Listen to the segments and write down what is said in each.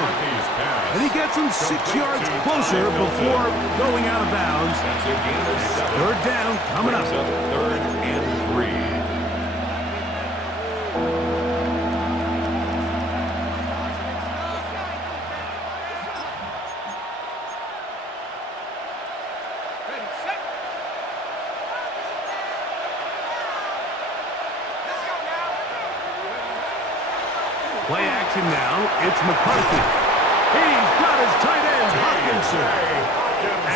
Hawkinson. And he gets him 6 yards closer before going out of bounds. Third down coming up. Third and 3. Play action now. It's McCarthy. He's got his tight end, Hawkinson.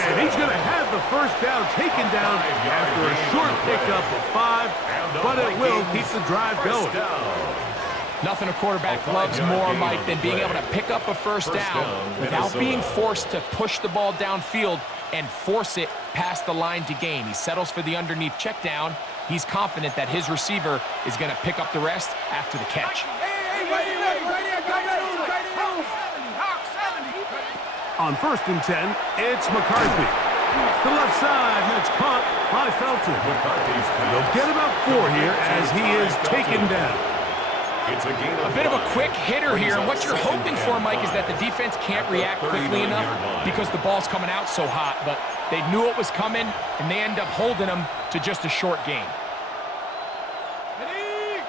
And he's going to have the first down taken down after a short pickup of 5, but it will keep the drive going. Nothing a quarterback loves more, Mike, than being able to pick up a first down without being forced to push the ball downfield and force it past the line to gain. He settles for the underneath check down. He's confident that his receiver is going to pick up the rest after the catch. On 1st and 10, it's McCarthy. The left side, and it's caught by Felton. And they'll get about 4 here as he is taken down. A bit of a quick hitter here, and what you're hoping for, Mike, is that the defense can't react quickly enough because the ball's coming out so hot, but they knew it was coming, and they end up holding them to just a short gain.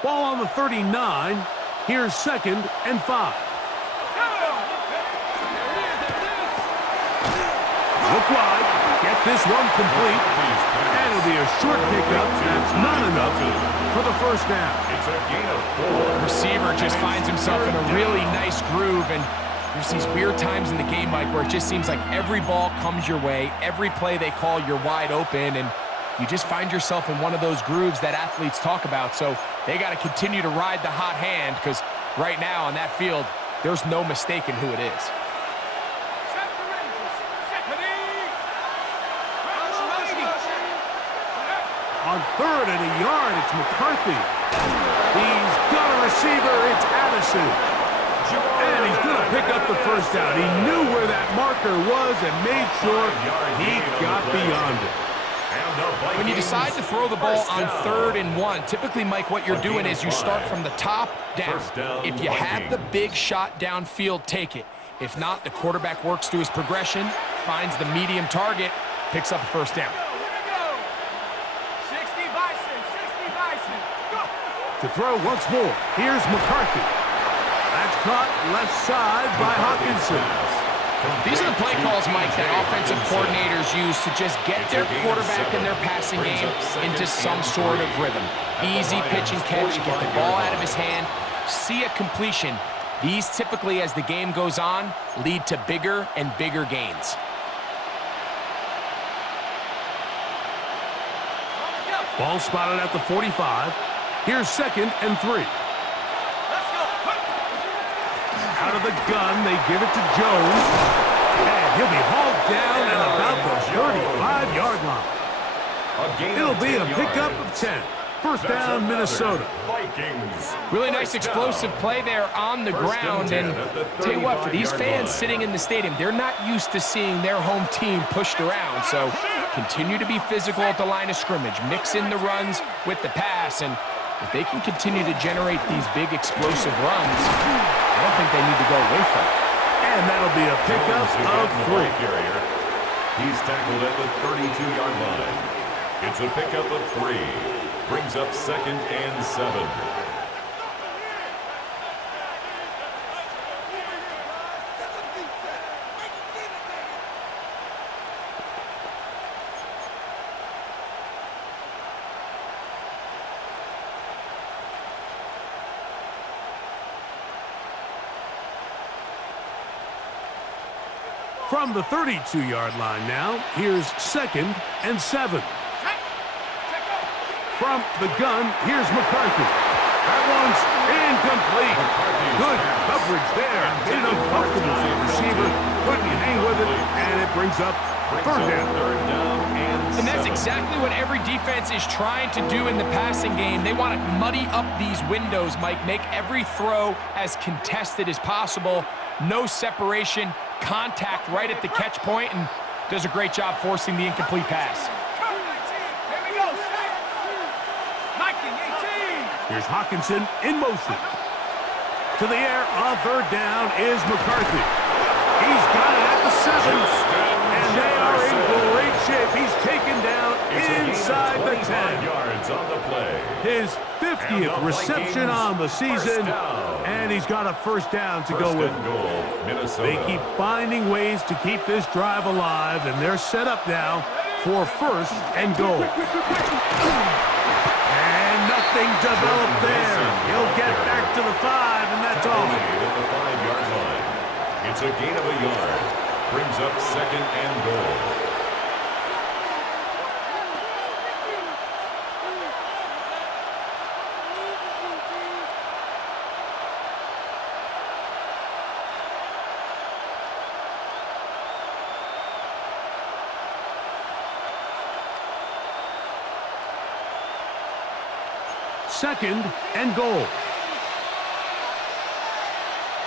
Ball on the 39. Here's 2nd and 5. Look wide, get this one complete, and it'll be a short pickup. That's not enough for the first down. It's a gain of 4. Receiver just finds himself in a really nice groove, and there's these weird times in the game, Mike, where it just seems like every ball comes your way, every play they call, you're wide open, and you just find yourself in one of those grooves that athletes talk about. So they got to continue to ride the hot hand, because right now on that field, there's no mistaking who it is. On 3rd and a yard, it's McCarthy. He's got a receiver, it's Addison. And he's going to pick up the first down. He knew where that marker was and made sure he got beyond it. When you decide to throw the ball on 3rd and 1, typically, Mike, what you're doing is you start from the top down. If you have the big shot downfield, take it. If not, the quarterback works through his progression, finds the medium target, picks up a first down. To throw once more, here's McCarthy. That's caught left side by Hawkinson. These are the play calls, Mike, that offensive coordinators use to just get their quarterback and their passing game into some sort of rhythm. Easy pitch and catch, get the ball out of his hand, see a completion. These typically, as the game goes on, lead to bigger and bigger gains. Ball spotted at the 45. Here's 2nd and 3. Out of the gun, they give it to Jones. And he'll be hauled down at about the 35-yard line. It'll be a pickup of 10. First down, Minnesota. Really nice explosive play there on the ground. And tell you what, for these fans sitting in the stadium, they're not used to seeing their home team pushed around. So continue to be physical at the line of scrimmage. Mix in the runs with the pass. And if they can continue to generate these big explosive runs, I don't think they need to go away from it. And that'll be a pickup of 3. He's tackled at the 32-yard line. It's a pickup of 3. Brings up 2nd and 7. From the 32-yard line now, here's 2nd and 7. From the gun, here's McCarthy. That one's incomplete. Good coverage there. Made it uncomfortable for the receiver. Couldn't hang with it, and it brings up 3rd down. And that's exactly what every defense is trying to do in the passing game. They want to muddy up these windows, Mike. Make every throw as contested as possible. No separation, contact right at the catch point, and does a great job forcing the incomplete pass. Here's Hawkinson in motion. to the air on third down is McCarthy. He's got it at the 7, and they are in great shape. He's taken down inside the 10. Yards on the play. His 50th reception on the season, and he's got a first down to go with. They keep finding ways to keep this drive alive, and they're set up now for first and goal. And nothing developed there. He'll get back to the 5, and that's all. At the 5-yard line. It's a gain of a yard. Brings up second and goal. Second and goal.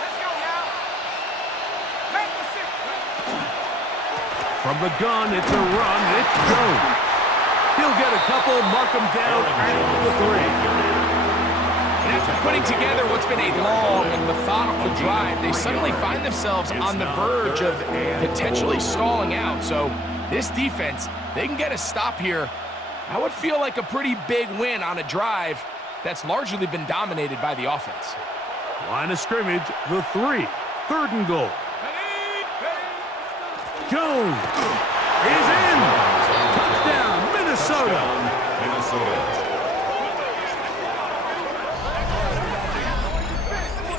Let's go now. From the gun, it's a run. It's Jones. He'll get a couple, mark him down at the 3. And after putting together what's been a long and methodical drive, they suddenly find themselves on the verge of potentially stalling out. So this defense, they can get a stop here. I would feel like a pretty big win on a drive that's largely been dominated by the offense. Line of scrimmage, the 3. Third and goal. Jones is in. Touchdown, Minnesota.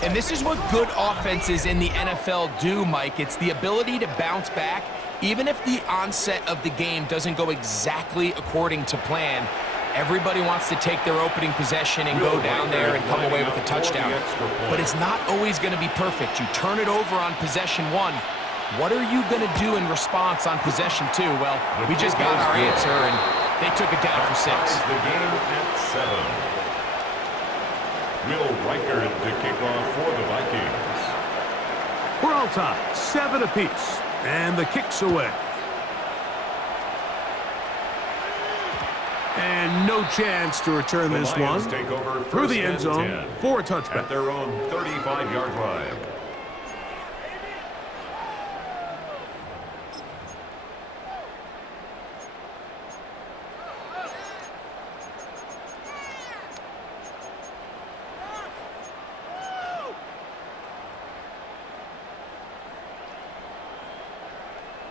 And this is what good offenses in the NFL do, Mike. It's the ability to bounce back, even if the onset of the game doesn't go exactly according to plan. Everybody wants to take their opening possession and go down there and come away with a touchdown. But it's not always going to be perfect. You turn it over on possession 1. What are you going to do in response on possession 2? Well, we just got our answer, and they took it down for 6. The game at 7. Will Reichert to kick off for the Vikings. We're all tied, 7 apiece, and the kick's away. And no chance to return this one through the end zone for a touchback. At their own 35-yard line.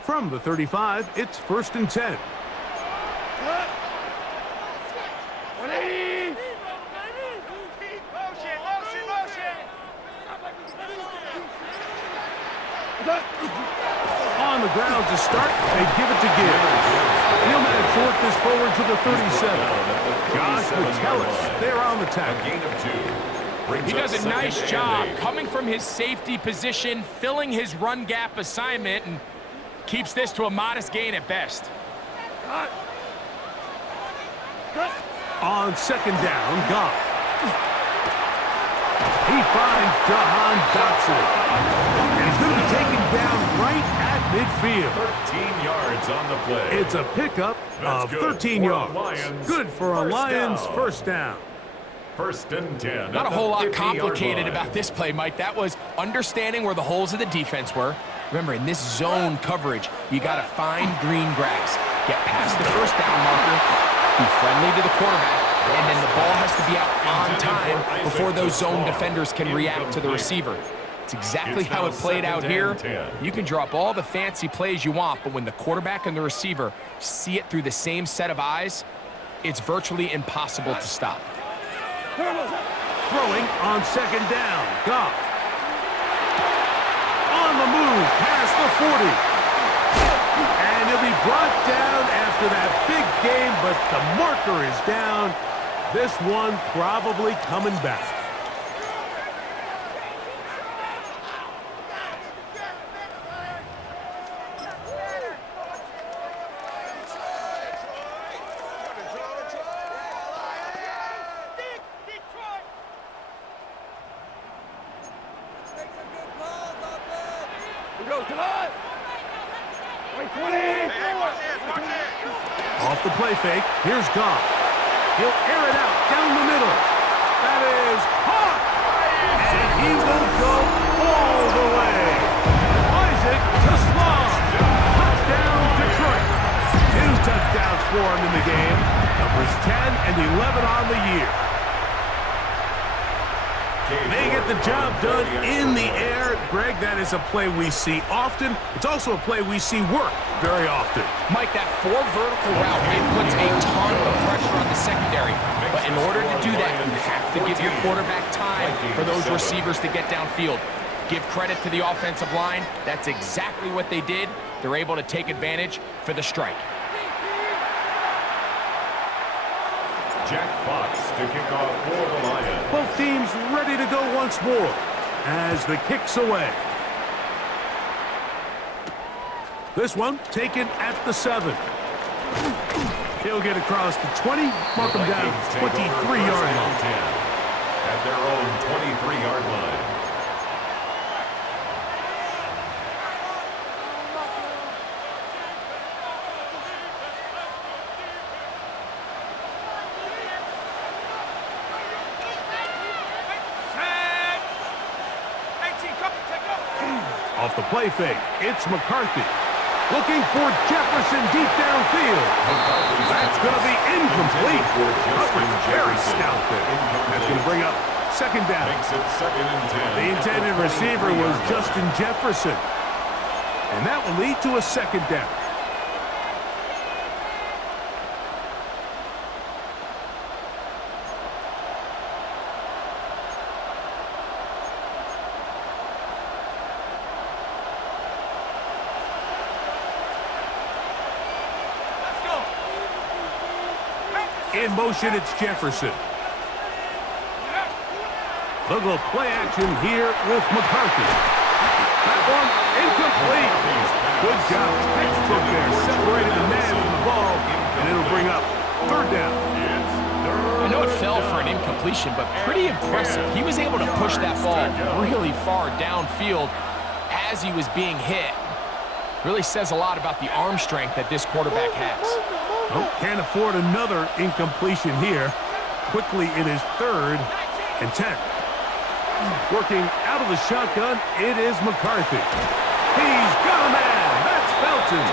From the 35, it's first and 10. On the ground to start, they give it to Gibbs. He'll manage to work this forward to the 37. Josh Metellus, they're on the tackle. Gain of 2. He does a nice job coming from his safety position, filling his run gap assignment, and keeps this to a modest gain at best. On second down, Goff. He finds Jahan Dotson. And he's going to be taken down right at midfield. 13 yards on the play. It's a pickup of 13 yards. Good for a Lions first down. First and 10. Not a whole lot complicated about this play, Mike. That was understanding where the holes of the defense were. Remember, in this zone coverage, you got to find green grass. Get past the first down marker, be friendly to the quarterback, and then the ball has to be out on time before those zone defenders can react to the receiver. It's exactly how it played out here. You can draw up all the fancy plays you want, but when the quarterback and the receiver see it through the same set of eyes, it's virtually impossible to stop. Throwing on second down, Goff. On the move, past the 40. And he'll be brought down after that big game, but the marker is down. This one probably coming back. Off the play fake, here's Goff. He'll air it out down the middle. That is caught! And He will go all the way. Isaac to Slaw. Touchdown, Detroit. 2 touchdowns for him in the game. Numbers 10 and 11 on the year. They get the job done in the air. Greg, that is a play we see often. It's also a play we see work very often. Mike, that 4 vertical route, it puts a ton of pressure on the secondary. But in order to do that, you have to give your quarterback time for those receivers to get downfield. Give credit to the offensive line. That's exactly what they did. They're able to take advantage for the strike. Jack Fox to kick off for the Lions. Both teams ready to go once more as the kick's away. This one taken at the 7. He'll get across the 20, mark him down 23-yard line. At their own 23-yard line. Off the play fake, it's McCarthy. Looking for Jefferson deep downfield. That's going to be incomplete. Very stout there. That's going to bring up second down. Makes it 2nd and 10. The intended receiver was Justin Jefferson. And that will lead to a second down. In motion, it's Jefferson. They'll go play action here with McCarthy. That one incomplete. Good job. Textbook there. Separated the man from the ball, and it'll bring up 3rd down. I know it fell for an incompletion, but pretty impressive. He was able to push that ball really far downfield as he was being hit. Really says a lot about the arm strength that this quarterback has. Oh, can't afford another incompletion here. Quickly, it is 3rd and 10. Working out of the shotgun, it is McCarthy. He's got a man. That's Felton.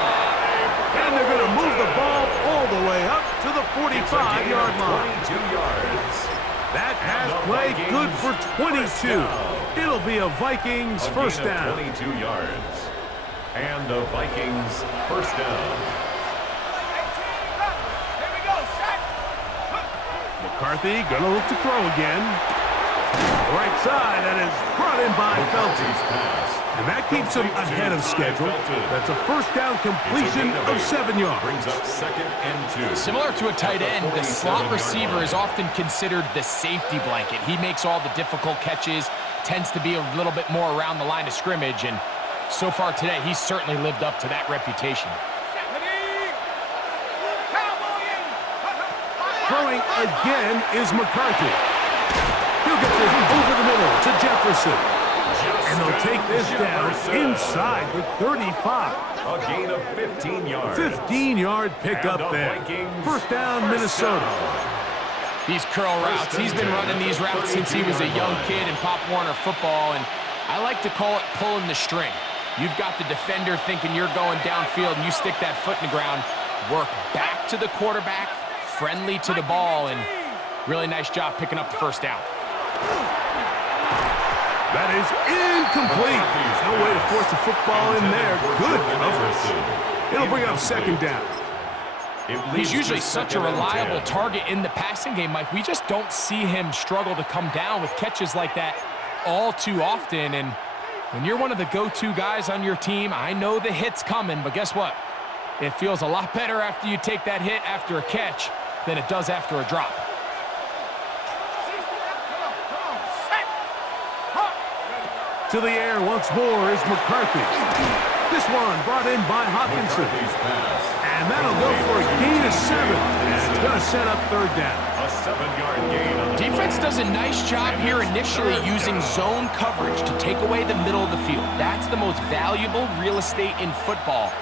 And they're going to move the ball all the way up to the 45-yard line. 22 yards. That has played good for 22. It'll be a Vikings first down. 22 yards. And a Vikings first down. McCarthy going to look to throw again. Right side, and is brought in by Felton. And that keeps him ahead of schedule. That's a first down completion of 7 yards. Brings up 2nd and 2. Similar to a tight end, the slot receiver is often considered the safety blanket. He makes all the difficult catches, tends to be a little bit more around the line of scrimmage, and so far today, he's certainly lived up to that reputation. Throwing again is McCarthy. He'll get this over the middle to Jefferson. And they'll take this down inside the 35. A gain of 15 yards. 15-yard pickup there. First down, Minnesota. These curl routes, he's been running these routes since he was a young kid in Pop Warner football, and I like to call it pulling the string. You've got the defender thinking you're going downfield, and you stick that foot in the ground, work back to the quarterback, friendly to the ball, and really nice job picking up the first down. That is incomplete. No way to force the football in there. Good coverage. It'll bring up second down. He's usually such a reliable target in the passing game, Mike. We just don't see him struggle to come down with catches like that all too often. And when you're one of the go-to guys on your team, I know the hit's coming, but guess what? It feels a lot better after you take that hit after a catch than it does after a drop. To the air once more is McCarthy. This one brought in by Hopkinson. And that'll go for a gain of 7. And it's going to set up third down. A 7-yard gain. Defense does a nice job here initially using zone coverage to take away the middle of the field. That's the most valuable real estate in football.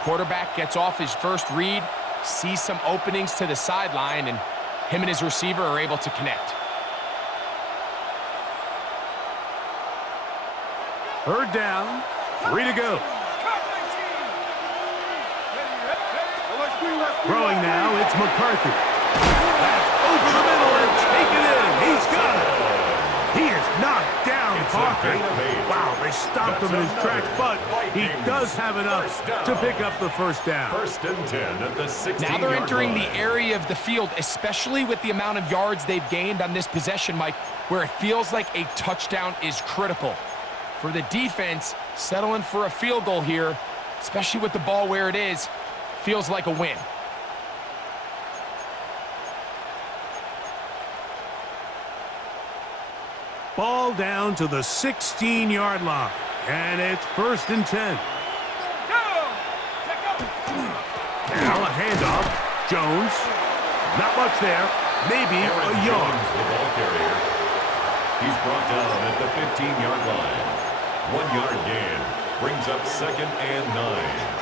Quarterback gets off his first read, sees some openings to the sideline, and him and his receiver are able to connect. Third down, 3 to go. Throwing now, it's McCarthy. That's over the middle and taken in. He's got it. He is knocked down, Parker. Wow, they stopped him in his tracks, but he does have enough to pick up the first down. First and 10 at the 16-yard line. Now they're entering the area of the field, especially with the amount of yards they've gained on this possession, Mike, where it feels like a touchdown is critical. For the defense, settling for a field goal here, especially with the ball where it is, feels like a win. Ball down to the 16-yard line, and it's first and 10. Now a handoff. Jones. Not much there. Maybe a yard. The ball carrier. He's brought down at the 15-yard line. 1 yard gain. Brings up second and 9.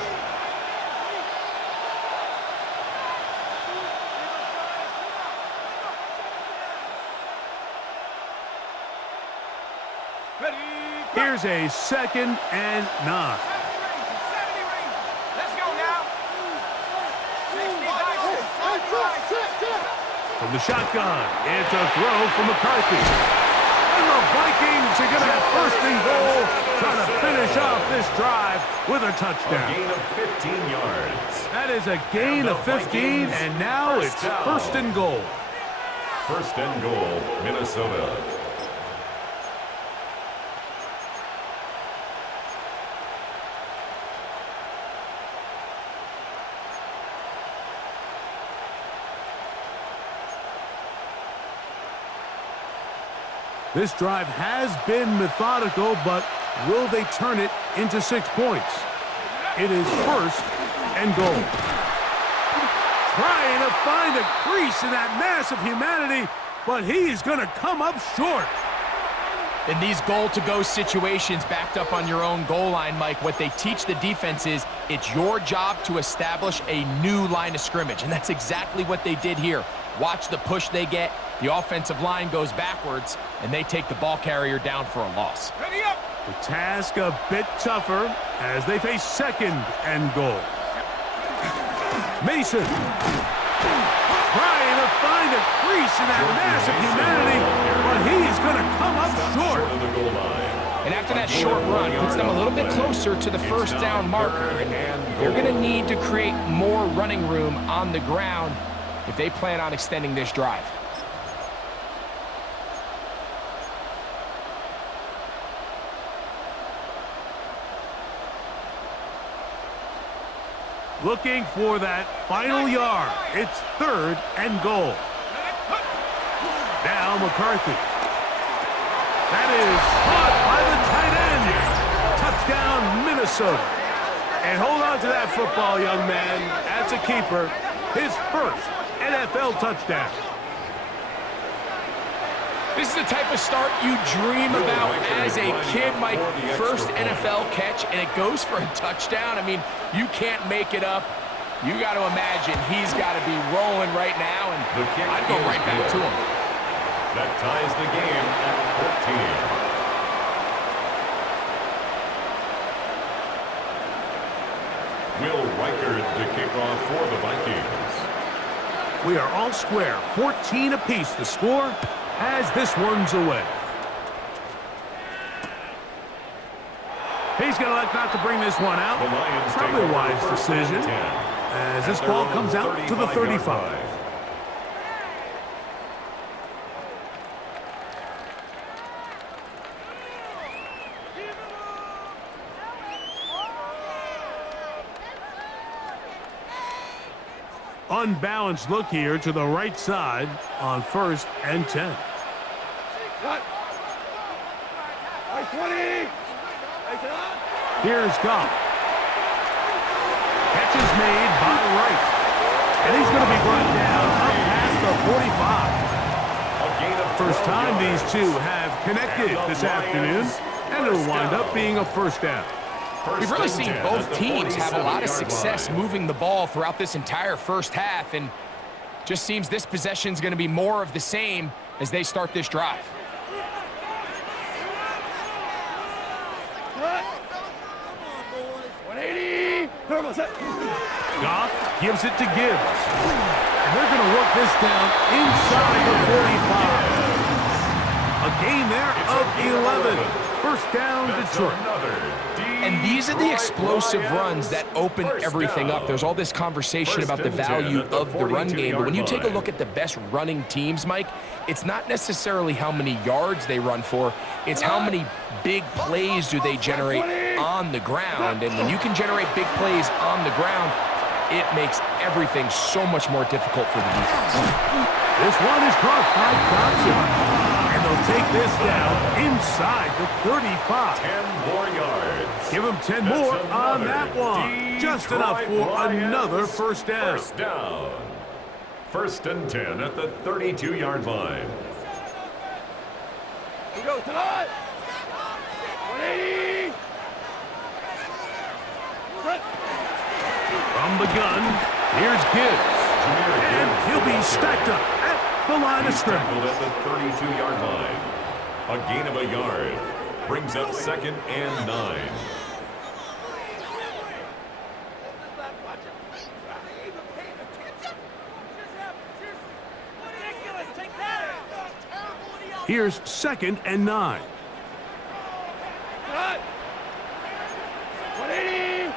Here's a second and 9. Let's go now. From the shotgun, it's a throw from McCarthy. And the Vikings are going to have first and goal, trying to finish off this drive with a touchdown. A gain of 15 yards. That is a gain of 15, and now it's first and goal. First and goal, Minnesota. This drive has been methodical, but will they turn it into 6 points? It is first and goal. Trying to find a crease in that mass of humanity, but he is going to come up short. In these goal-to-go situations backed up on your own goal line, Mike, what they teach the defense is it's your job to establish a new line of scrimmage, and that's exactly what they did here. Watch the push they get. The offensive line goes backwards, and they take the ball carrier down for a loss. Ready up. The task a bit tougher as they face second and goal. Mason trying to find a crease in that mass of humanity, but he is going to come up short. And after that short run, puts them a little bit closer to the first down marker. And they're going to need to create more running room on the ground if they plan on extending this drive. Looking for that final yard. It's third and goal. Now McCarthy. That is caught by the tight end. Touchdown, Minnesota. And hold on to that football, young man. That's a keeper. His first NFL touchdown. This is the type of start you dream about as a kid, Mike. First NFL catch, and it goes for a touchdown. I mean, you can't make it up. You got to imagine he's got to be rolling right now, and I'd go right back to him. That ties the game at 14. Will Reichard to kick off for the Vikings. We are all square, 14 apiece the score as this one's away. He's going to elect not to bring this one out. Probably a wise decision as this ball comes out to the 35. Unbalanced look here to the right side on first and 10. Here's Goff. Catch is made by Wright. And he's going to be brought down up past the 45. First time these two have connected this afternoon, and it'll wind up being a first down. We've really seen both teams have a lot of success moving the ball throughout this entire first half, and just seems this possession is going to be more of the same as they start this drive. Goff gives it to Gibbs. And they're going to work this down inside the 45. A gain there of 11. First down, Detroit. And these are the explosive runs that open everything up. There's all this conversation about the value of the run game, but when you take a look at the best running teams, Mike, it's not necessarily how many yards they run for, it's how many big plays do they generate on the ground. And when you can generate big plays on the ground, it makes everything so much more difficult for the defense. This one is caught by Dodson. And they'll take this down inside the 35. 10 more yards. Give them 10 more on that one. Just enough for another first down. First down. First and 10 at the 32-yard line. We go tonight. 180. From the gun, here's Gibbs. And he'll be stacked up at the line of scrimmage. At the 32-yard line. A gain of a yard. Brings up second and 9. Here's second and 9. 180.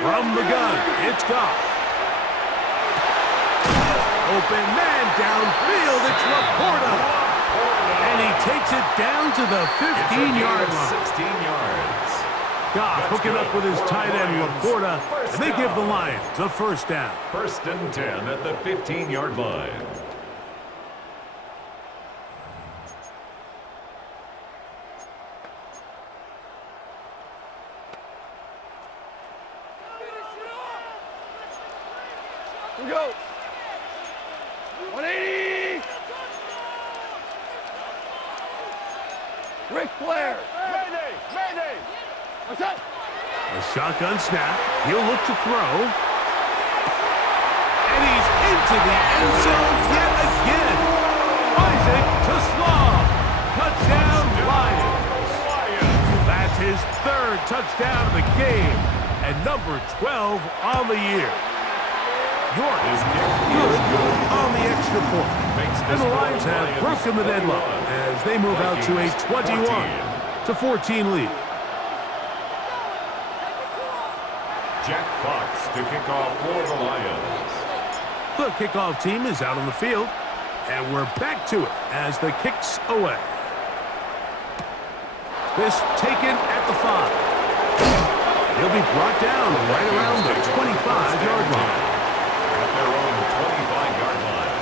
From the gun, it's Goff. Open man downfield, it's Laporta. And he takes it down to the 15-yard line. 16 yards. Goff hooking up with his tight end, Laporta, and they give the Lions a first down. First and 10 at the 15-yard line. We go. 180. Ric Flair. Mayday. Mayday. What's up? A shotgun snap. He'll look to throw. And he's into the end zone yet again. Isaac to Slaw. Touchdown, Lions. That's his third touchdown of the game. And number 12 on the year. York is good on the extra point. And the Lions have broken the deadlock as they move out to a 21-14 lead. Jack Fox to kick off for the Lions. The kickoff team is out on the field, and we're back to it as the kick's away. This taken at the 5. He'll be brought down right around the 25-yard line. At their own 25-yard line.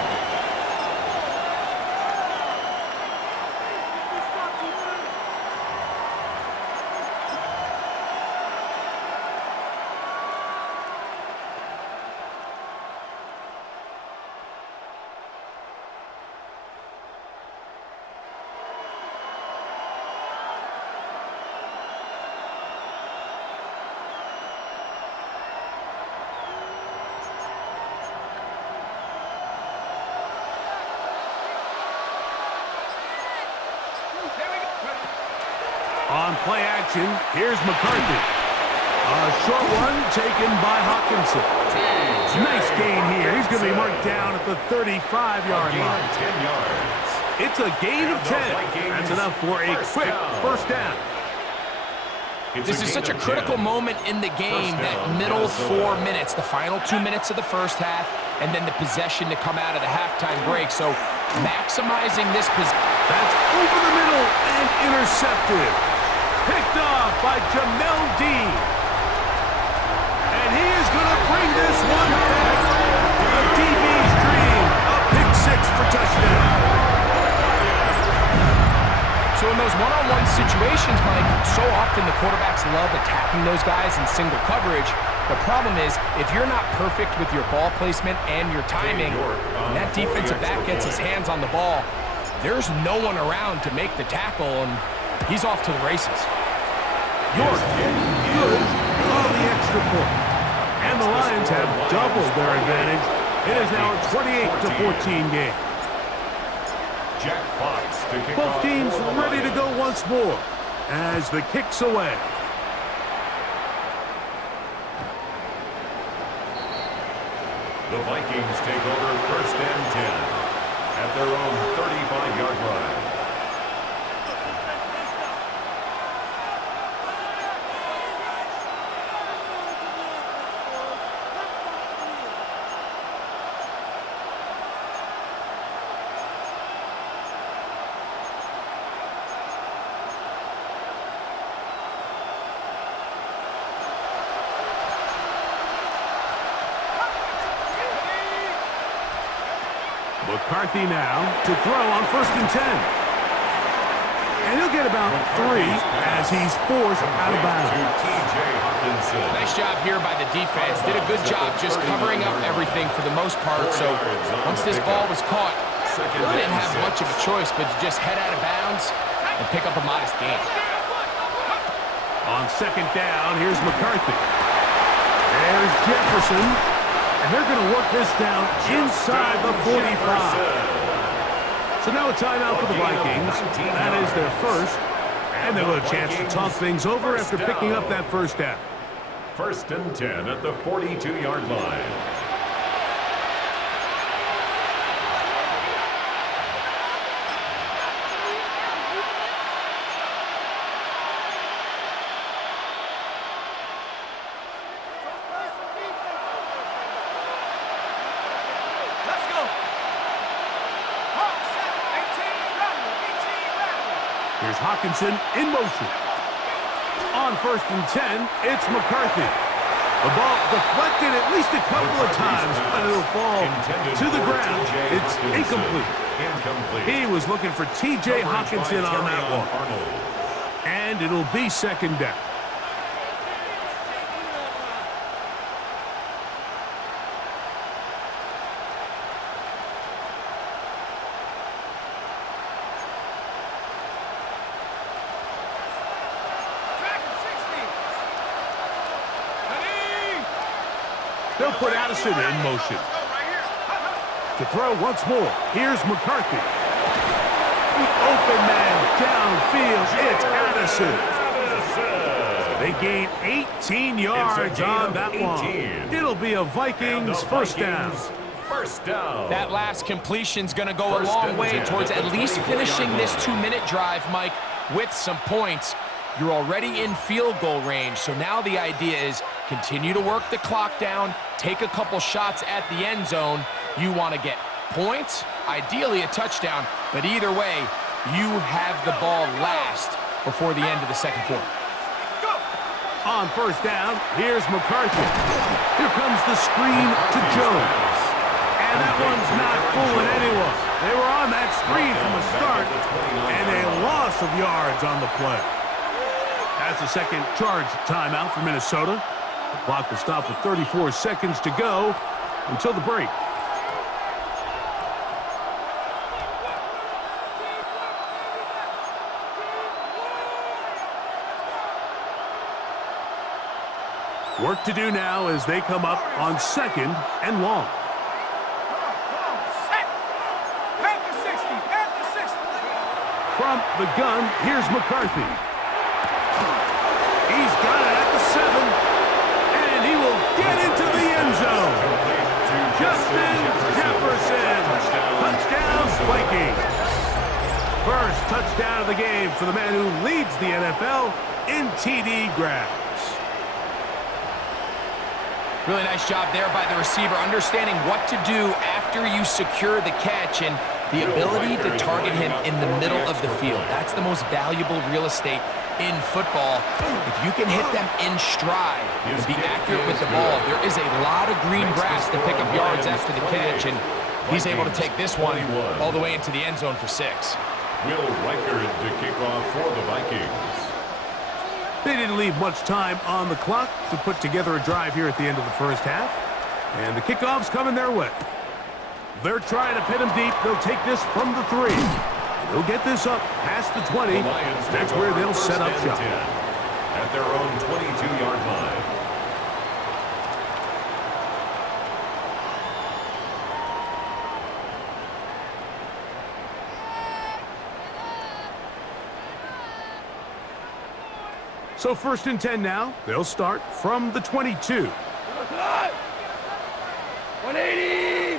On play action, here's McCarthy. A short one taken by Hawkinson. Nice gain here. He's going to be marked down at the 35-yard line. 10 yards. It's a gain of 10. That's enough for a quick first down. This is such a critical moment in the game, that middle 4 minutes, the final 2 minutes of the first half, and then the possession to come out of the halftime break. So maximizing this possession. That's over the middle and intercepted. Picked off by Jamel Dean. And he is going to bring this one back. A DB's dream. A pick 6 for touchdown. So in those one-on-one situations, Mike, so often the quarterbacks love attacking those guys in single coverage. The problem is, if you're not perfect with your ball placement and your timing, and that defensive back gets his hands on the ball, there's no one around to make the tackle, and he's off to the races. York good on the extra point. And the Lions have doubled their advantage. It is now a 28-14 game. Jack Fox to kick Both off teams for the ready to Lions. go once more as the kick's away. The Vikings take over 1st and 10 at their own 35-yard line. McCarthy now to throw on 1st and 10. And he'll get about 3 as he's forced out of bounds. Nice job here by the defense. Did a good job just covering up everything for the most part. So once this ball was caught, really didn't have much of a choice but to just head out of bounds and pick up a modest gain. On 2nd down, here's McCarthy. There's Jefferson. And they're going to work this down inside the 45. So now a timeout for the Vikings. That is their first. And they'll have a chance to talk things over after picking up that first down. 1st and 10 at the 42-yard line. Here's Hawkinson in motion. On 1st and 10, it's McCarthy. The ball deflected at least a couple of times, but it'll fall to the ground. It's incomplete. He was looking for T.J. Hawkinson on that one. And it'll be 2nd down. They'll put Addison in motion. To throw once more, here's McCarthy. Open man downfield, it's Addison. They gain 18 yards on that one. It'll be a Vikings first down. That last completion's going to go a long way towards at least finishing this 2-minute drive, Mike, with some points. You're already in field goal range, so now the idea is continue to work the clock down, take a couple shots at the end zone. You want to get points, ideally a touchdown, but either way, you have the ball last before the end of the 2nd quarter. On 1st down, here's McCarthy. Here comes the screen to Jones. And that one's not fooling anyone. They were on that screen from the start, and a loss of yards on the play. That's a second charge timeout for Minnesota. The clock will stop with 34 seconds to go until the break. Work to do now as they come up on 2nd and long. From the gun, here's McCarthy. He's got it at the 7, and he will get into the end zone. Justin Jefferson, touchdown Vikings. First touchdown of the game for the man who leads the NFL in TD grabs. Really nice job there by the receiver, understanding what to do after you secure the catch and the ability to target him in the middle of the field. That's the most valuable real estate in football. If you can hit them in stride and be accurate with the ball, there is a lot of green grass to pick up yards after the catch, and he's able to take this one all the way into the end zone for 6. Will Reichard to kick off for the Vikings. They didn't leave much time on the clock to put together a drive here at the end of the first half. And the kickoff's coming their way. They're trying to pin him deep. They'll take this from the 3. They'll get this up past the 20. That's where they'll set up shop. At their own 22-yard line. So 1st and 10 now. They'll start from the 22. 180.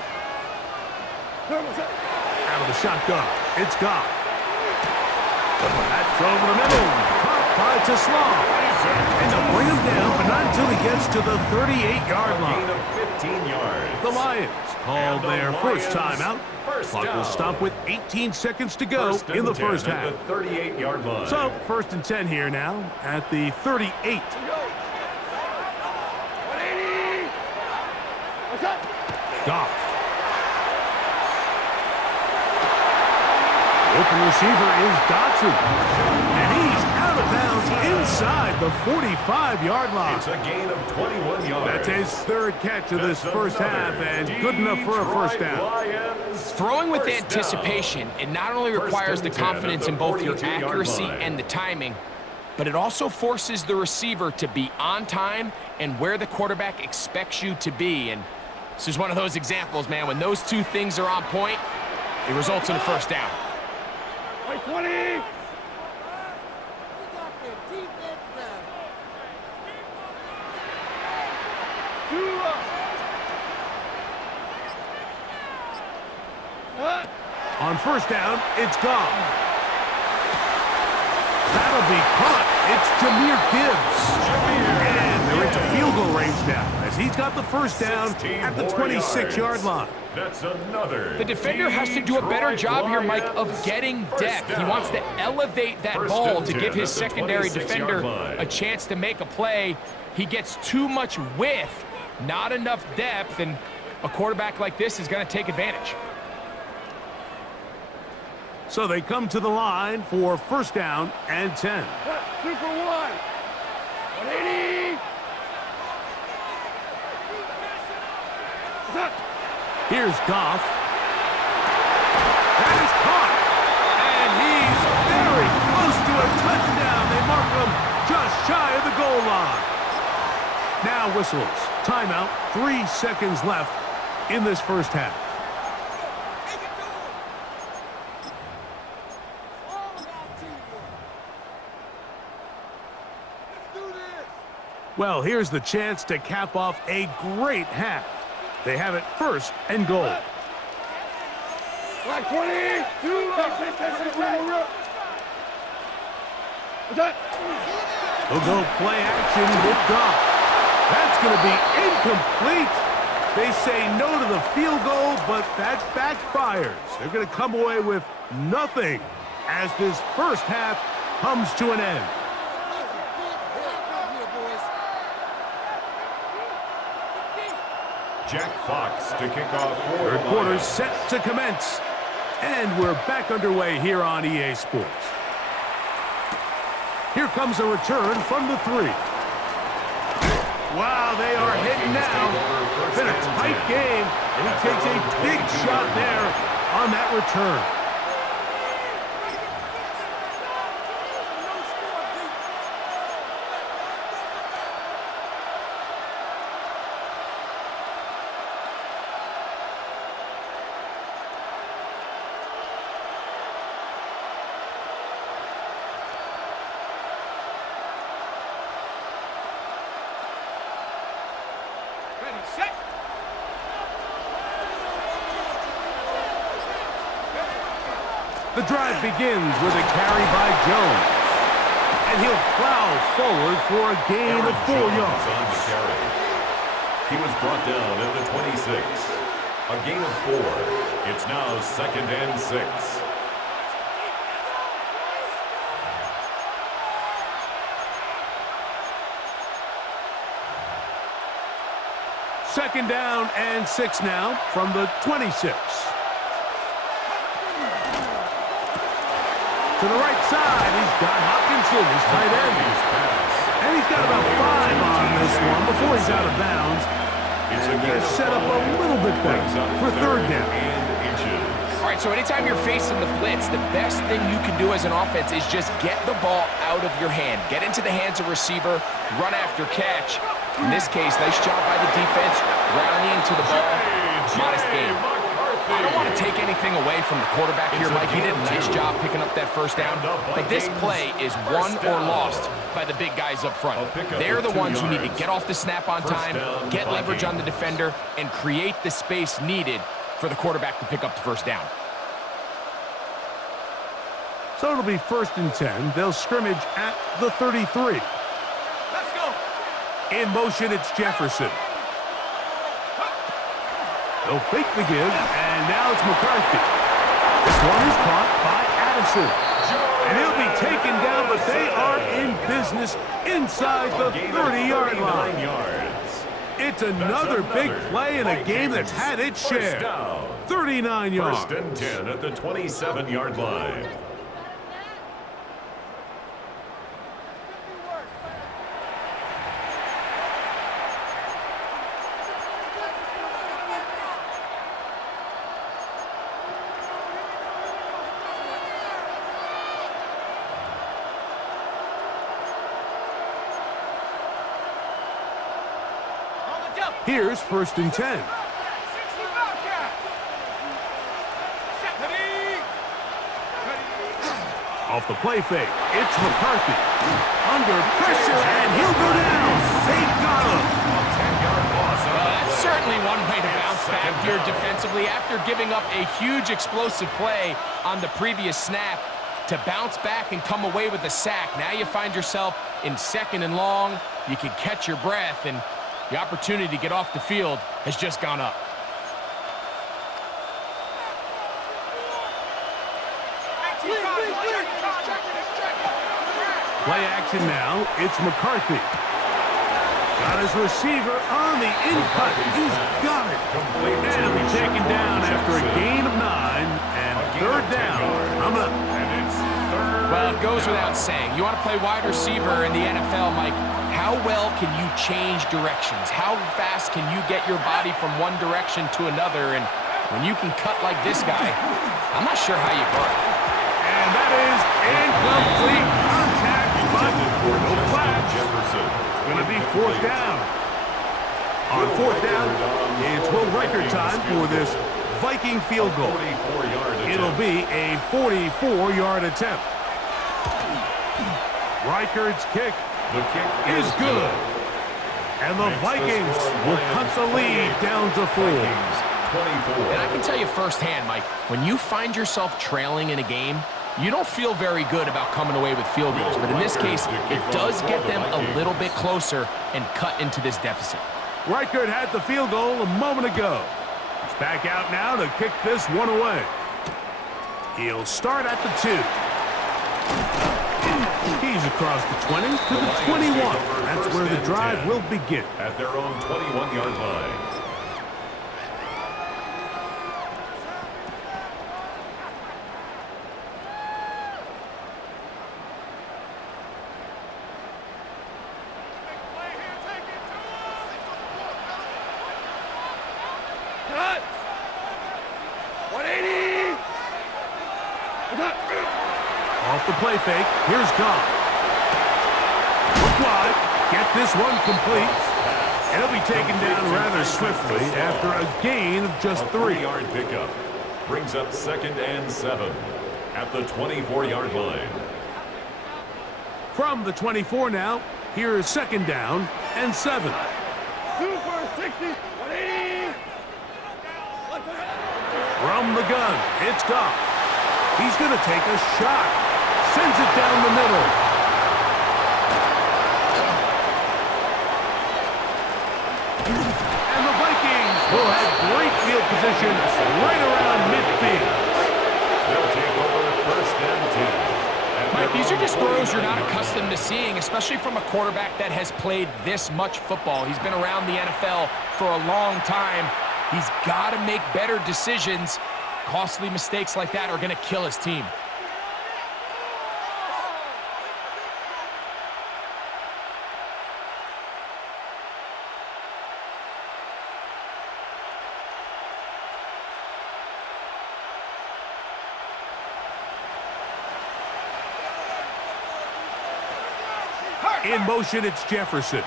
Out of the shotgun, it's Goff. That's over the middle. Caught by Teslam. And they'll bring him down, but not until he gets to the 38-yard line. Gain of 15 yards. The Lions called their first timeout. Clock will stop with 18 seconds to go in the first half. At the 38-yard line. So, 1st and 10 here now at the 38. 180. Goff. Open receiver is Dotson. And he's out of bounds inside the 45-yard line. It's a gain of 21 yards. That's his 3rd catch of this first half, and good enough for a first down. Throwing with anticipation, it not only requires the confidence in both your accuracy and the timing, but it also forces the receiver to be on time and where the quarterback expects you to be. And this is one of those examples, man. When those two things are on point, it results in a first down. 20. On first down, it's Goff. That'll be caught. It's Jahmyr Gibbs. And they're into field goal range now as he's got the first down at the 26-yard line. That's another. The defender has to do a better job here, Mike, of getting depth. He wants to elevate that ball to give his secondary defender a chance to make a play. He gets too much width, not enough depth, and a quarterback like this is going to take advantage. So they come to the line for first down and 10. 2 for 1. 180. Here's Goff. That is caught. And he's very close to a touchdown. They mark him just shy of the goal line. Now whistles. Timeout. 3 seconds left in this first half. Well, here's the chance to cap off a great half. They have it 1st and goal. Like 20. 2. He'll go play action with Goff. That's going to be incomplete. They say no to the field goal, but that backfires. They're going to come away with nothing as this first half comes to an end. Jack Fox to kick off for 3rd quarter set to commence. And we're back underway here on EA Sports. Here comes a return from the 3. Wow, they are hitting now. It's been a tight game, and he takes a big shot there on that return. The drive begins with a carry by Jones. And he'll plow forward for a gain of 4 yards. On the carry. He was brought down at the 26. A gain of 4. It's now 2nd and 6. Second down and 6 now from the 26. To the right side, he's got Hopkinson, his tight end. And he's got about 5 on this one before he's out of bounds. And he's set up a little bit better for 3rd down. All right, so anytime you're facing the blitz, the best thing you can do as an offense is just get the ball out of your hand. Get into the hands of receiver, run after catch. In this case, nice job by the defense, rallying to the ball. Modest game. I don't want to take anything away from the quarterback here, Mike. He did a nice job picking up that first down. But this play is won or lost by the big guys up front. They're the ones who need to get off the snap on time, get leverage on the defender, and create the space needed for the quarterback to pick up the first down. So it'll be 1st and 10. They'll scrimmage at the 33. Let's go. In motion, it's Jefferson. They'll fake the give, and now it's McCarthy. This one is caught by Addison. And he'll be taken down, but they are in business inside the 30-yard line. It's another big play in a game that's had its share. 39 yards. 1st and 10 at the 27-yard line. Here's 1st and 10. Off the play fake, it's McCarthy. Under pressure, and he'll go down. They got him. That's certainly one way to bounce back here defensively after giving up a huge explosive play on the previous snap. To bounce back and come away with a sack. Now you find yourself in 2nd and long. You can catch your breath, and the opportunity to get off the field has just gone up. Play action now. It's McCarthy. Got his receiver on the in-cut. He's got it. And he'll be taken down after a gain of 9 and 3rd down. Coming up. Well, it goes without saying. You want to play wide receiver in the NFL, Mike. How well can you change directions? How fast can you get your body from one direction to another? And when you can cut like this guy, I'm not sure how you guard. And that is incomplete contact, but no flags. It's going to be 4th down. On 4th down, it's Will Riker time for this Viking field goal. It'll be a 44-yard attempt. Riker's kick is good. And the Vikings will cut the lead down to 4. And I can tell you firsthand, Mike, when you find yourself trailing in a game, you don't feel very good about coming away with field goals. But in this case, it does get them a little bit closer and cut into this deficit. Riker had the field goal a moment ago. He's back out now to kick this one away. He'll start at the 2. He's across the 20 to the 21. That's where the drive will begin. At their own 21-yard line. Cut. 180. Off the play fake, here's Goff. Look wide, get this one complete. And he'll be taken down rather swiftly after a gain of just 3. 3-yard pickup brings up 2nd and 7 at the 24-yard line. From the 24 now, here is 2nd down and 7. Super 60. 180. From the gun, it's Goff. He's going to take a shot. Sends it down the middle. And the Vikings will have great field position right around midfield. They'll take over 1st and 10. Mike, these are just throws you're not accustomed to seeing, especially from a quarterback that has played this much football. He's been around the NFL for a long time. He's got to make better decisions. Costly mistakes like that are going to kill his team. In motion, it's Jefferson.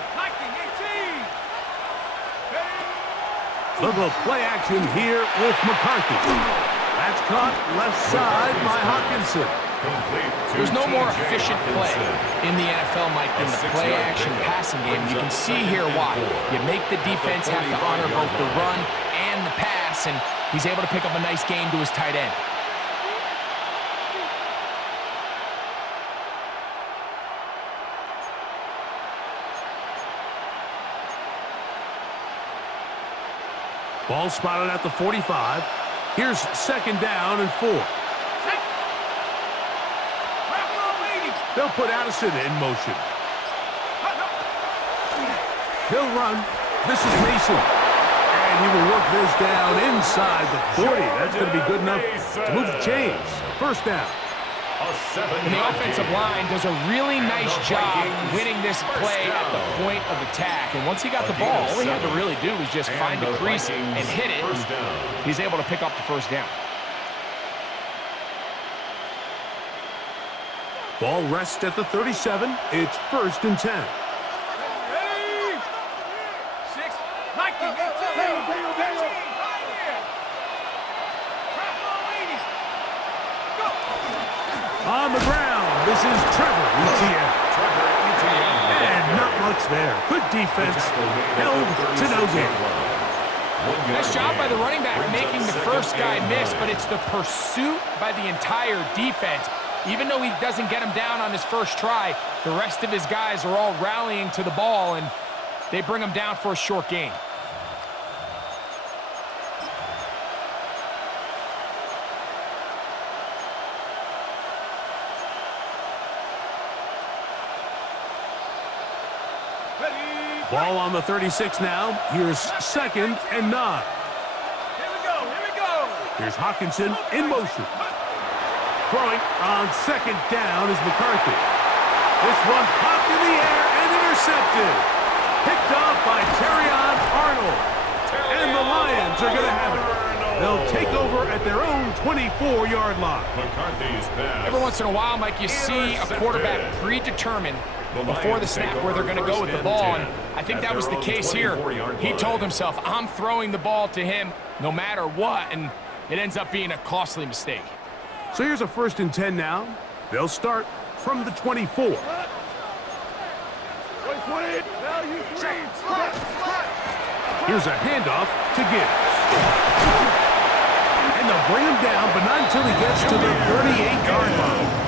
Little play action here with McCarthy. That's caught left side by Hawkinson. There's no more efficient play in the NFL, Mike, than the play-action passing game. You can see here why. You make the defense have to honor both the run and the pass, and he's able to pick up a nice gain to his tight end. Ball spotted at the 45. Here's second down and 4. They'll put Addison in motion. He'll run. This is Mason. And he will work this down inside the 40. That's going to be good enough to move the chains. First down. And the offensive line does a really nice job winning this play at the point of attack. And once he got the ball, all he had to really do was just find the crease and hit it. And he's able to pick up the first down. Ball rests at the 37. It's 1st and 10. On the ground, this is Trevor Etienne. And not much there. Good defense. Held to no gain. Nice job by the running back making the first guy miss, but it's the pursuit by the entire defense. Even though he doesn't get him down on his first try, the rest of his guys are all rallying to the ball, and they bring him down for a short gain. Ball on the 36 now. Here's 2nd and 9. Here we go. Here's Hawkinson in motion. Throwing on 2nd down is McCarthy. This one popped in the air and intercepted. Picked off by Terrion Arnold. And the Lions are going to have it. They'll take over at their own 24-yard line. McCarthy's pass. Every once in a while, Mike, you see a quarterback predetermined before the snap where they're going to go with the ball, and I think that was the case here. He told himself, I'm throwing the ball to him no matter what, and it ends up being a costly mistake. So here's a 1st and 10 now. They'll start from the 24. Here's a handoff to Gibbs. And they'll bring him down, but not until he gets to the 38-yard line.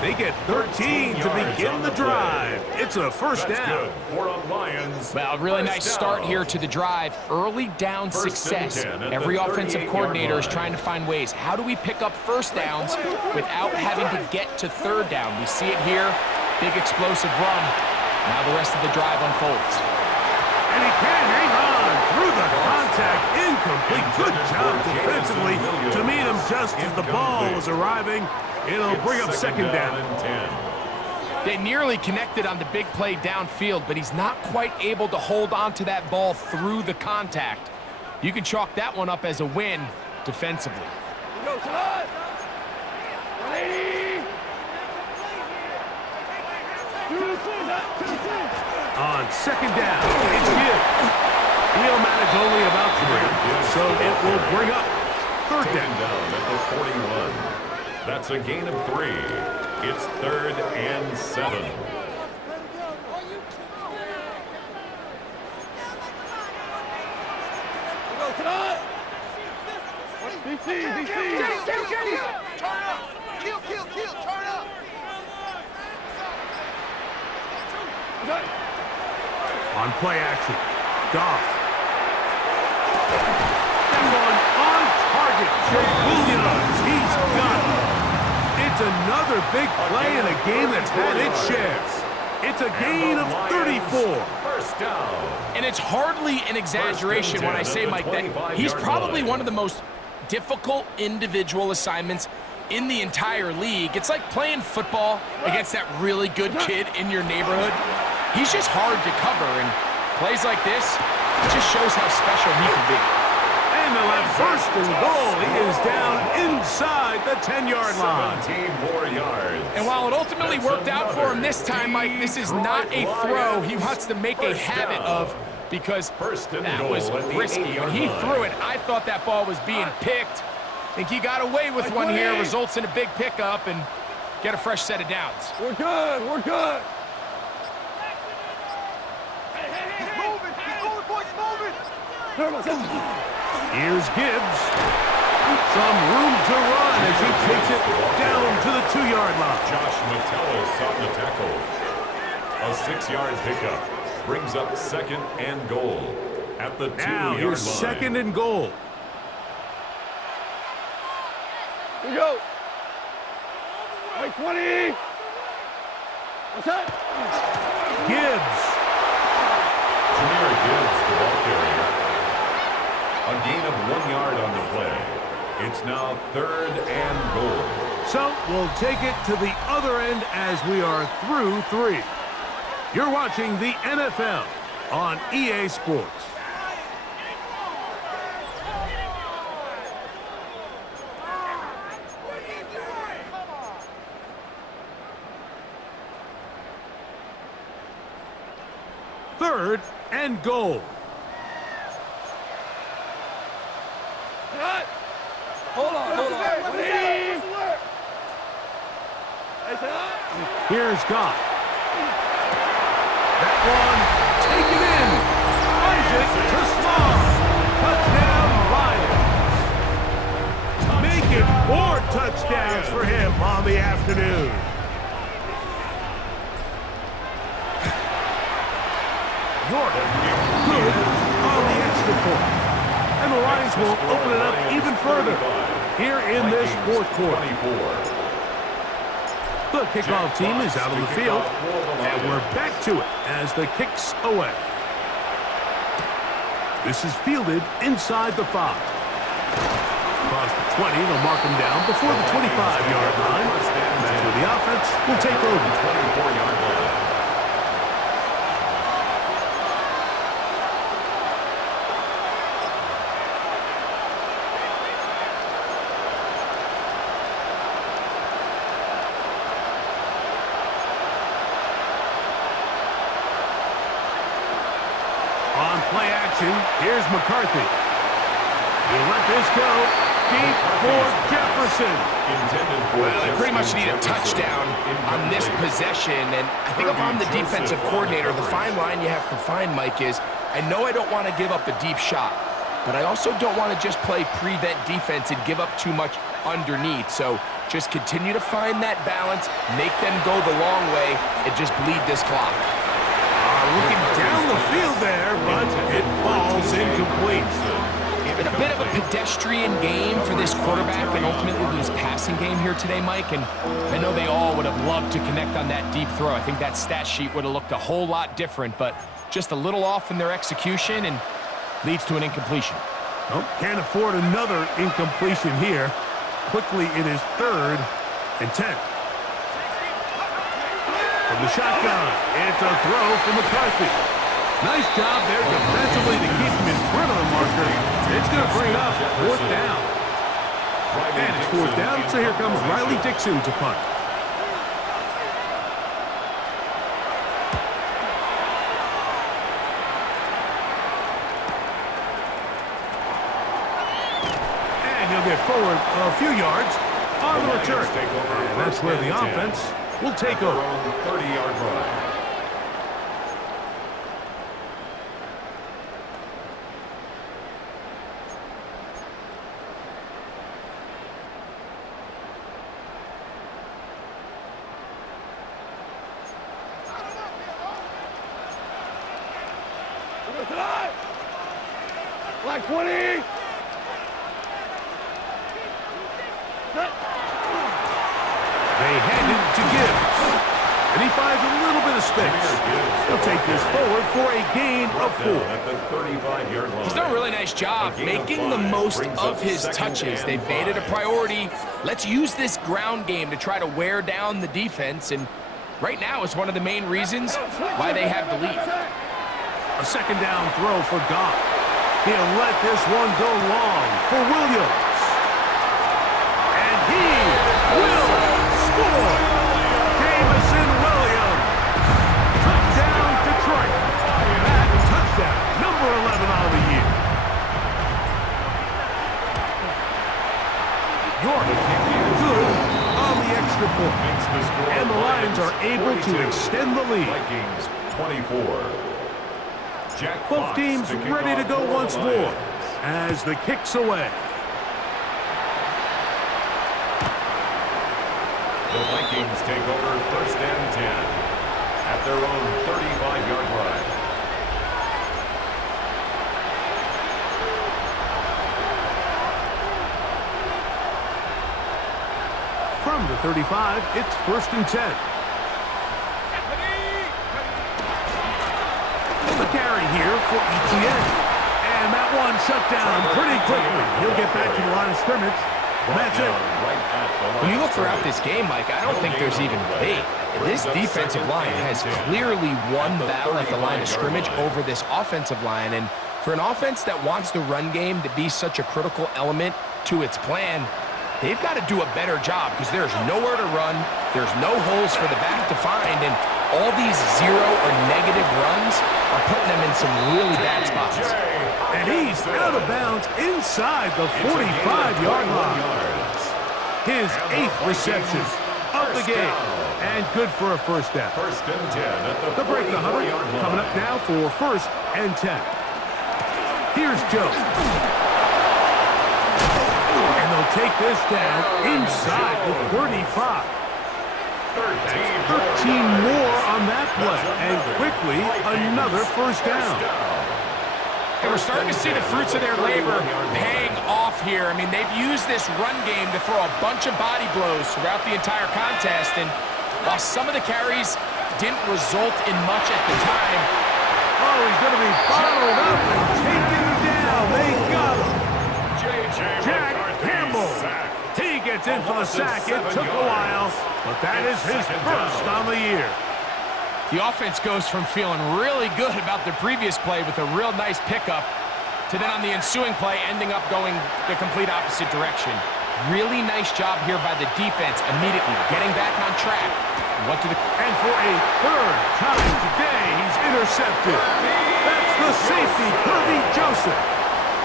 They get 13 to begin the drive. It's a first down. Well, a really nice start here to the drive. Early down success. Every offensive coordinator is trying to find ways. How do we pick up first downs without having to get to 3rd down? We see it here. Big explosive run. Now the rest of the drive unfolds. And he can't hang on through the contact. Incomplete. Good job defensively to meet him just as the ball was arriving. It'll bring up 2nd down. They nearly connected on the big play downfield, but he's not quite able to hold on to that ball through the contact. You can chalk that one up as a win defensively. On 2nd down, it's Gibbs. He'll manage only about 3, so it will bring up 3rd down. At the 41. That's a gain of 3. It's 3rd and 7. Turn up. Kill, turn up. On play action, Goff. And one on target, Jake Williams. He's got it. It's another big play in a game that's had its shares. It's a gain of 34. First down. And it's hardly an exaggeration when I say, Mike, that he's probably one of the most difficult individual assignments in the entire league. It's like playing football against that really good kid in your neighborhood. He's just hard to cover, and plays like this, it just shows how special he can be. And they'll have 1st and goal. He is down inside the 10-yard line. 17 more yards. And while it ultimately worked out for him this time, Mike, this is not a throw he wants to make a habit of, because that was risky. When he threw it, I thought that ball was being picked. Think he got away with one here, results in a big pickup and get a fresh set of downs. We're good. We're good. He's moving. He's moving, boys. Moving. Here's Gibbs. Some room to run as he takes it down to the 2-yard line. Josh Metellus on the tackle. A 6-yard pickup brings up 2nd and goal at the 2-yard line. Now here's 2nd and goal. Here we go. Right 20. What's that? Gibbs. Jahmyr Gibbs, the ball carrier. A gain of 1 yard on the play. It's now 3rd and goal. So we'll take it to the other end as we are through 3. You're watching the NFL on EA Sports. Third and goal. Hold on. Here's Goff. That one taken in. Isaac to Small. Touchdown, Lions. Make it 4 touchdowns for him on the afternoon. York, good on the extra point. And the Lions will open it up even further here in this 4th quarter. The kickoff team is out on the field, and we're back to it as the kick's away. This is fielded inside the 5. Across the 20, they'll mark him down before the 25-yard line. That's where the offense will take over. 24-yard line. Play action. Here's McCarthy. He'll let this go. Deep for Jefferson. Well, they pretty much need a touchdown on this possession. And I think if I'm the defensive coordinator, the fine line you have to find, Mike, is I know I don't want to give up a deep shot, but I also don't want to just play prevent defense and give up too much underneath. So just continue to find that balance, make them go the long way, and just bleed this clock. Looking down the field there, but it falls incomplete. It's been a bit of a pedestrian game for this quarterback and ultimately this passing game here today, Mike. And I know they all would have loved to connect on that deep throw. I think that stat sheet would have looked a whole lot different, but just a little off in their execution and leads to an incompletion. Well, can't afford another incompletion here. Quickly, it is 3rd and 10. From the shotgun, it's a throw for McCarthy. Nice job there defensively to keep him in front of the marker. It's going to bring up 4th down. And it's 4th down, so here comes Riley Dixon to punt. And he'll get forward a few yards on the return. And that's where the offense will take over. 30-yard line. Black 20. They hand it to Gibbs. And he finds a little bit of space. He'll take this forward for a gain of 4. At the 35-yard line. He's done a really nice job making the most of his touches. They've made it a priority. Let's use this ground game to try to wear down the defense. And right now is one of the main reasons why they have the lead. A 2nd down throw for Goff. He'll let this one go long for Williams. And he will score. Jamison Williams. Touchdown, Detroit. That touchdown, number 11 on the year. in the lead. Vikings 24. Jack Both Fox teams to kick ready to off go for the once more Lions. as the kick's away. The Vikings take over 1st and 10 at their own 35-yard line. From the 35, it's 1st and 10. The carry here for ETN. And that one shut down pretty quickly. He'll get back to the line of scrimmage. And that's it. When you look throughout this game, Mike, I don't think there's even debate. This defensive line has clearly won the battle at the line of scrimmage over this offensive line. And for an offense that wants the run game to be such a critical element to its plan, they've got to do a better job because there's nowhere to run, there's no holes for the back to find, and all these zero or negative runs are putting them in some really bad spots. And he's out of bounds inside the 45-yard line. His 8th reception of the game. And good for a 1st down. 1st and 10 at The break the 100 coming up now for 1st and 10. Here's Joe. And they'll take this down inside the 35. 13 more on that play. And quickly, another 1st down. And we're starting to see the fruits of their labor paying off here. I mean, they've used this run game to throw a bunch of body blows throughout the entire contest. And while some of the carries didn't result in much at the time. Oh, he's going to be bottled up and taken down. They got him. Jack Campbell. He gets in for the sack. It took a while, but that is his 1st on the year. The offense goes from feeling really good about the previous play with a real nice pickup to then on the ensuing play ending up going the complete opposite direction. Really nice job here by the defense immediately getting back on track. And for a 3rd time today, he's intercepted. That's the safety, Kirby Joseph.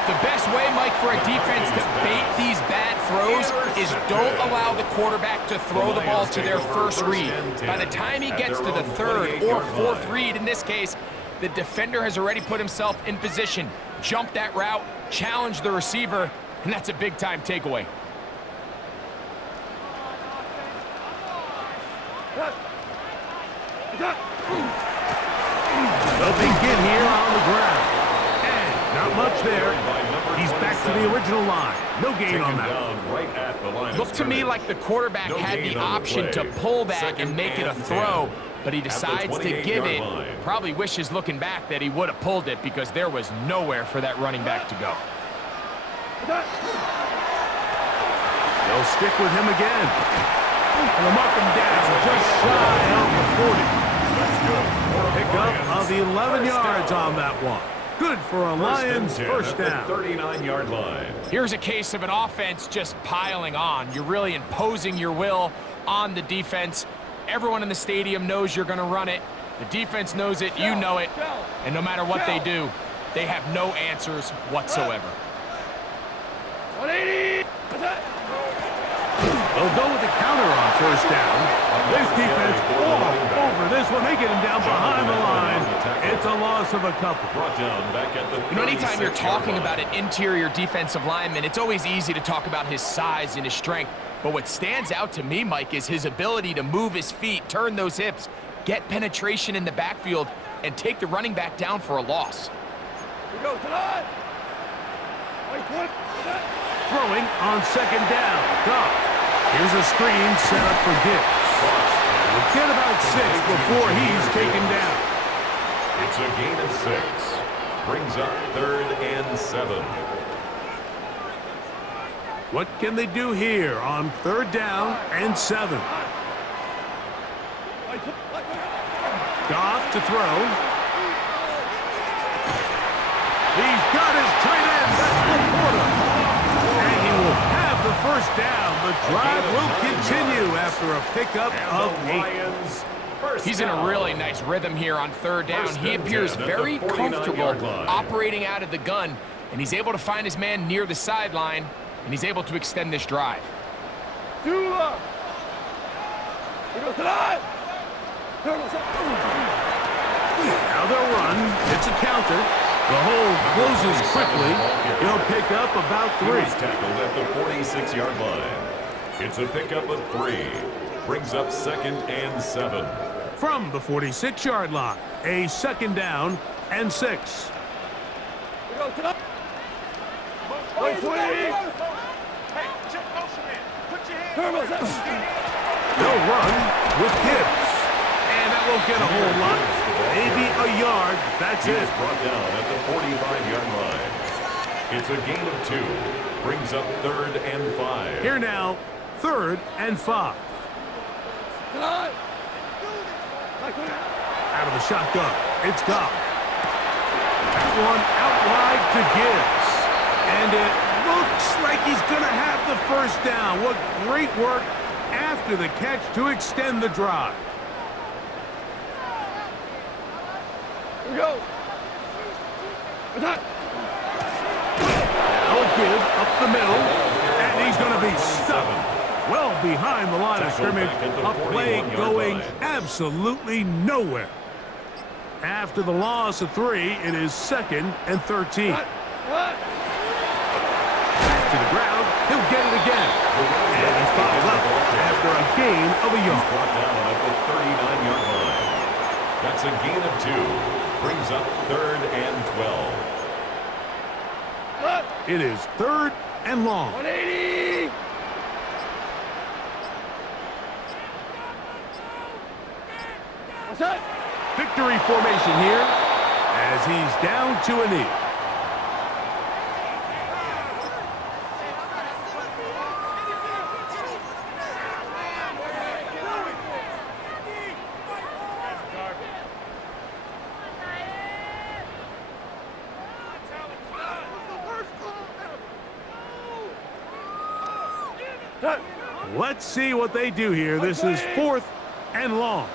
The best way, Mike, for a defense to bait these bad throws is don't allow the quarterback to throw the ball to their 1st read. By the time he gets to the 3rd or 4th read, in this case, the defender has already put himself in position, jump that route, challenge the receiver, and that's a big-time takeaway. They'll begin here on the ground. And not much there. He's back to the original line. No gain on that. Looked to me like the quarterback had the option to pull that and make it a throw, but he decides to give it. Probably wishes looking back that he would have pulled it because there was nowhere for that running back to go. They'll stick with him again. And they'll mark him down just shy of the 40. Pick up of 11 yards on that one. Good for a Lions 1st down. 39-yard line. Here's a case of an offense just piling on. You're really imposing your will on the defense. Everyone in the stadium knows you're going to run it. The defense knows it, you know it. And no matter what they do, they have no answers whatsoever. 180. They'll go with the counter on 1st down. This defense all over this one. They get him down behind the line. It's a loss of a couple. Brought down back at the You know, anytime you're talking about an interior defensive lineman, it's always easy to talk about his size and his strength. But what stands out to me, Mike, is his ability to move his feet, turn those hips, get penetration in the backfield, and take the running back down for a loss. We go tonight. Throwing on 2nd down. Goff. Here's a screen set up for Gibbs. We'll get about 6 before he's taken down. It's a gain of 6. Brings up 3rd and 7. What can they do here on 3rd down and 7? Goff to throw. He's got his tight end. That's Laporta. And he will have the 1st down. The drive will continue after a pickup of 8. He's in a really nice rhythm here on 3rd down. He appears very comfortable operating out of the gun, and he's able to find his man near the sideline, and he's able to extend this drive. Now they'll run. It's a counter. The hole closes quickly. He'll pick up about 3. He's tackled at the 46-yard line. It's a pickup of 3. Brings up 2nd and 7. From the 46-yard line, a 2nd down and 6. Wait, hey, check motion in. Put your hands up. They'll run with Gibbs. And that won't get a whole lot. Maybe a yard. That's He it. is brought down at the 45-yard line. It's a gain of 2. Brings up 3rd and 5. Here now, 3rd and 5. Out of the shotgun, it's Goff. That one out wide to Gibbs. And it looks like he's going to have the first down. What great work after the catch to extend the drive. Here we go. Attack. Now a give up the middle, and he's going to be stuck well behind the line of scrimmage. A play going absolutely nowhere. After the loss of 3, it is 2nd and 13. Back to the ground, he'll get it again. And he's bottled up after a gain of a yard. Brought down at the 39-yard line. That's a gain of 2. Brings up 3rd and 12. It is 3rd and long. 180. What's that? Victory formation here as he's down to a knee. Let's see what they do here. This is 4th and long.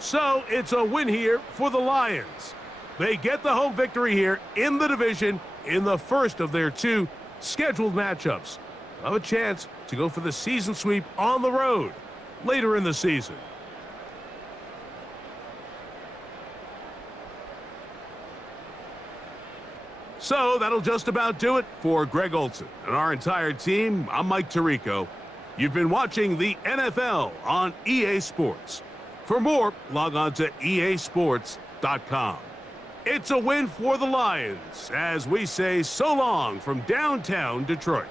So it's a win here for the Lions. They get the home victory here in the division in the first of their 2 scheduled matchups. They'll have a chance to go for the season sweep on the road later in the season. So that'll just about do it for Greg Olson and our entire team. I'm Mike Tirico. You've been watching the NFL on EA Sports. For more, log on to easports.com. It's a win for the Lions as we say so long from downtown Detroit.